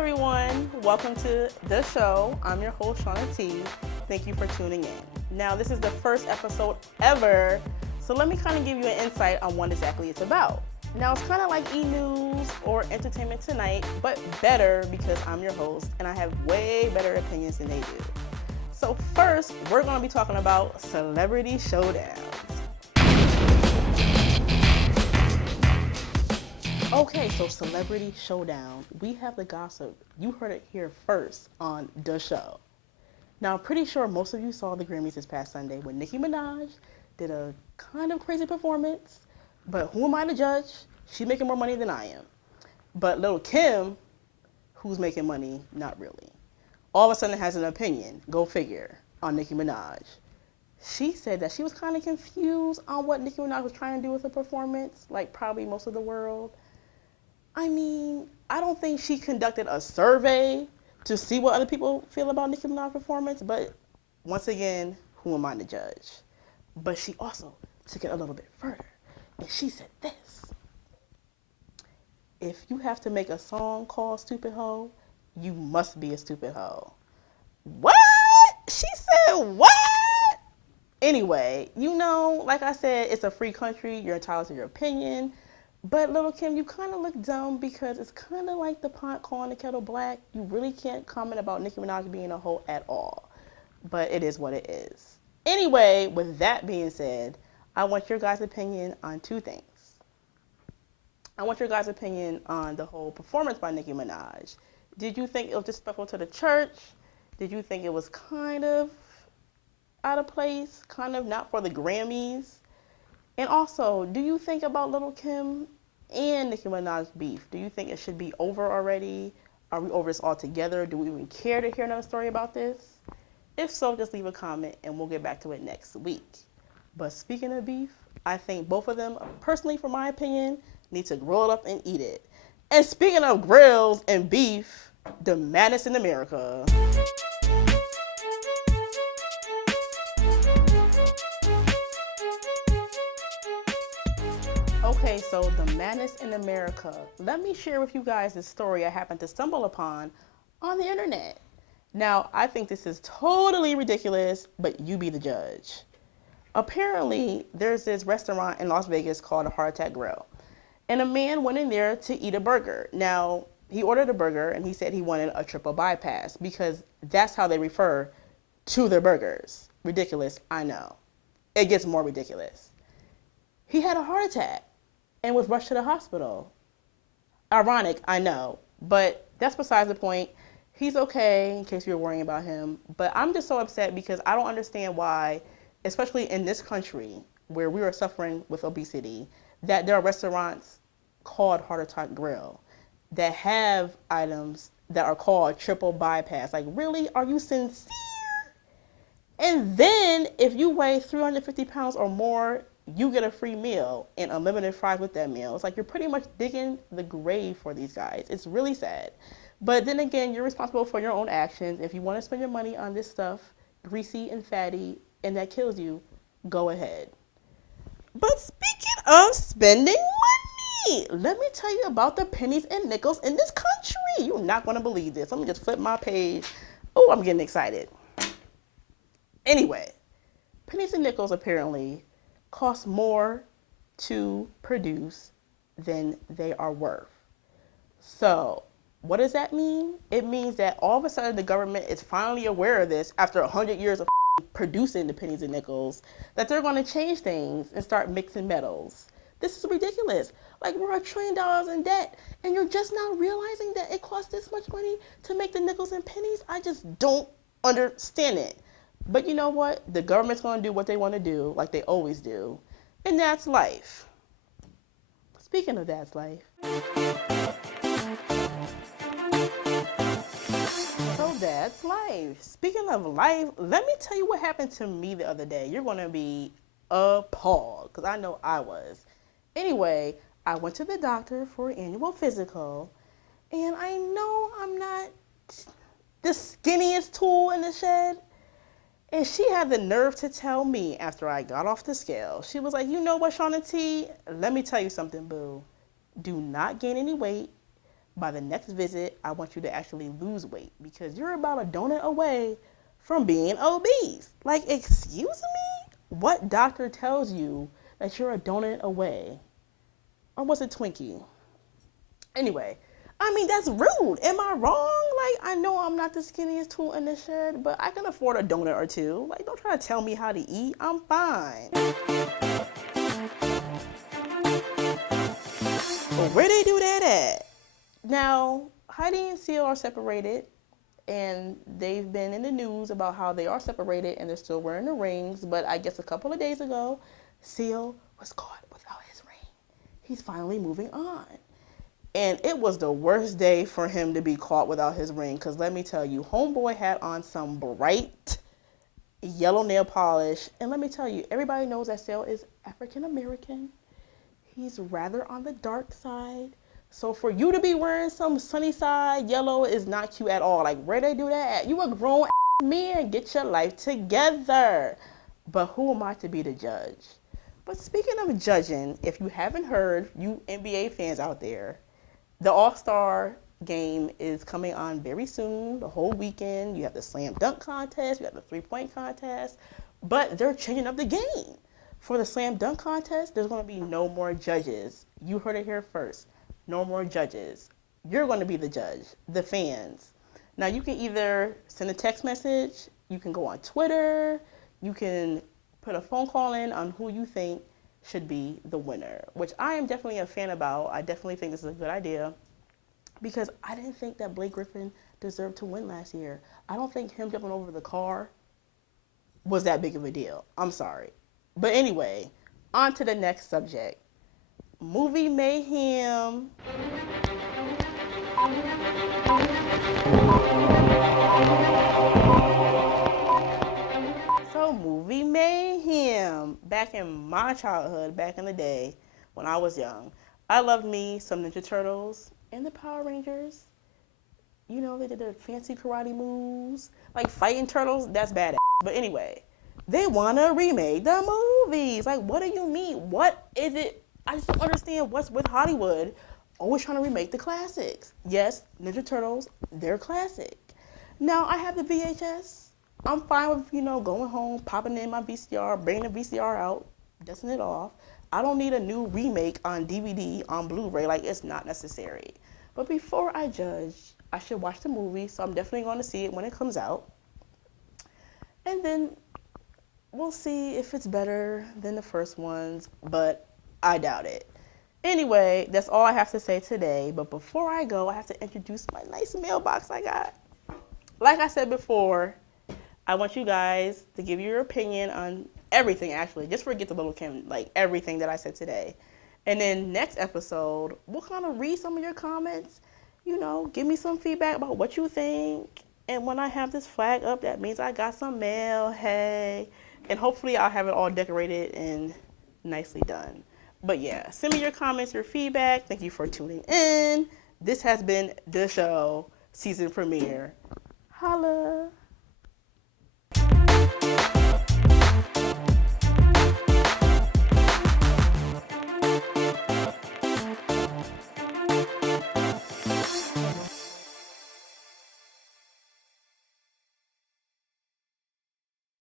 everyone, welcome to the show. I'm your host, Shawna T. Thank you for tuning in. Now, this is the first episode ever, so let me kind of give you an insight on what exactly it's about. Now, it's kind of like e-news or Entertainment Tonight, but better because I'm your host and I have way better opinions than they do. So first, we're going to be talking about celebrity showdowns. Okay, so Celebrity Showdown. We have the gossip. You heard it here first on the show. Now, I'm pretty sure most of you saw the Grammys this past Sunday when Nicki Minaj did a kind of crazy performance, but who am I to judge? She's making more money than I am. But Lil' Kim, who's making money, not really, all of a sudden has an opinion, go figure, on Nicki Minaj. She said that she was kind of confused on what Nicki Minaj was trying to do with the performance, like probably most of the world. I mean, I don't think she conducted a survey to see what other people feel about Nicki Minaj's performance, but once again, who am I to judge? But she also took it a little bit further, and she said this. If you have to make a song called Stupid Hoe, you must be a stupid hoe. What? She said what? Anyway, like I said, it's a free country. You're entitled to your opinion. But Lil' Kim, you kind of look dumb because it's kind of like the pot calling the kettle black. You really can't comment about Nicki Minaj being a hoe at all. But it is what it is. Anyway, with that being said, I want your guys' opinion on two things. I want your guys' opinion on the whole performance by Nicki Minaj. Did you think it was disrespectful to the church? Did you think it was kind of out of place? Kind of not for the Grammys? And also, do you think about Lil' Kim and Nicki Minaj beef? Do you think it should be over already? Are we over this altogether? Do we even care to hear another story about this? If so, just leave a comment and we'll get back to it next week. But speaking of beef, I think both of them, personally for my opinion, need to grill it up and eat it. And speaking of grills and beef, the madness in America. Okay, so the madness in America. Let me share with you guys this story I happened to stumble upon on the internet. Now, I think this is totally ridiculous, but you be the judge. Apparently, there's this restaurant in Las Vegas called a Heart Attack Grill. And a man went in there to eat a burger. Now, he ordered a burger and he said he wanted a triple bypass because that's how they refer to their burgers. Ridiculous, I know. It gets more ridiculous. He had a heart attack and was rushed to the hospital. Ironic, I know, but that's besides the point. He's okay, in case you're worrying about him, but I'm just so upset because I don't understand why, especially in this country where we are suffering with obesity, that there are restaurants called Heart Attack Grill that have items that are called triple bypass. Like, really? Are you sincere? And then, if you weigh 350 pounds or more, you get a free meal and unlimited fries with that meal. It's like you're pretty much digging the grave for these guys. It's really sad. But then again, you're responsible for your own actions. If you want to spend your money on this stuff, greasy and fatty, and that kills you, go ahead. But speaking of spending money, let me tell you about the pennies and nickels in this country. You're not going to believe this. Let me just flip my page. Oh, I'm getting excited. Anyway, pennies and nickels apparently cost more to produce than they are worth. So, what does that mean? It means that all of a sudden the government is finally aware of this after 100 years of producing the pennies and nickels, that they're going to change things and start mixing metals. This is ridiculous. Like, we're $1 trillion in debt, and you're just now realizing that it costs this much money to make the nickels and pennies? I just don't understand it. But you know what? The government's going to do what they want to do, like they always do. And that's life. Speaking of that's life. So that's life. Speaking of life, let me tell you what happened to me the other day. You're going to be appalled, because I know I was. Anyway, I went to the doctor for an annual physical, and I know I'm not the skinniest tool in the shed. And she had the nerve to tell me after I got off the scale, she was like, you know what, Shawna T, let me tell you something, boo. Do not gain any weight. By the next visit, I want you to actually lose weight because you're about a donut away from being obese. Like, excuse me? What doctor tells you that you're a donut away? Or was it Twinkie? Anyway, I mean, that's rude. Am I wrong? Like, I know I'm not the skinniest tool in the shed, but I can afford a donut or two. Like, don't try to tell me how to eat. I'm fine. But where they do that at? Now, Heidi and Seal are separated, and they've been in the news about how they are separated and they're still wearing the rings. But I guess a couple of days ago, Seal was caught without his ring. He's finally moving on. And it was the worst day for him to be caught without his ring. Because let me tell you, homeboy had on some bright yellow nail polish. And let me tell you, everybody knows that Seal is African American. He's rather on the dark side. So for you to be wearing some sunny side yellow is not cute at all. Like, where they do that at? You a grown man. Get your life together. But who am I to be the judge? But speaking of judging, if you haven't heard, you NBA fans out there, the All-Star game is coming on very soon, the whole weekend. You have the slam dunk contest, you have the three-point contest, but they're changing up the game. For the slam dunk contest, there's going to be no more judges. You heard it here first. No more judges. You're going to be the judge, the fans. Now, you can either send a text message, you can go on Twitter, you can put a phone call in on who you think should be the winner, which I am definitely a fan about. I definitely think this is a good idea because I didn't think that Blake Griffin deserved to win last year. I don't think him jumping over the car was that big of a deal. I'm sorry. But anyway, on to the next subject. Movie mayhem. So movie mayhem. Back in my childhood, back in the day, when I was young, I loved me some Ninja Turtles and the Power Rangers. You know, they did their fancy karate moves. Like fighting turtles, that's badass. But anyway, they want to remake the movies. Like, what do you mean? What is it? I just don't understand what's with Hollywood always trying to remake the classics. Yes, Ninja Turtles, they're classic. Now, I have the VHS. I'm fine with, going home, popping in my VCR, bringing the VCR out, dusting it off. I don't need a new remake on DVD, on Blu-ray. Like, it's not necessary. But before I judge, I should watch the movie, so I'm definitely going to see it when it comes out. And then we'll see if it's better than the first ones, but I doubt it. Anyway, that's all I have to say today. But before I go, I have to introduce my nice mailbox I got. Like I said before, I want you guys to give your opinion on everything, actually. Just forget the little Kim, like everything that I said today. And then next episode, we'll kind of read some of your comments. Give me some feedback about what you think. And when I have this flag up, that means I got some mail. Hey. And hopefully I'll have it all decorated and nicely done. But yeah, send me your comments, your feedback. Thank you for tuning in. This has been The Show season premiere. Holla.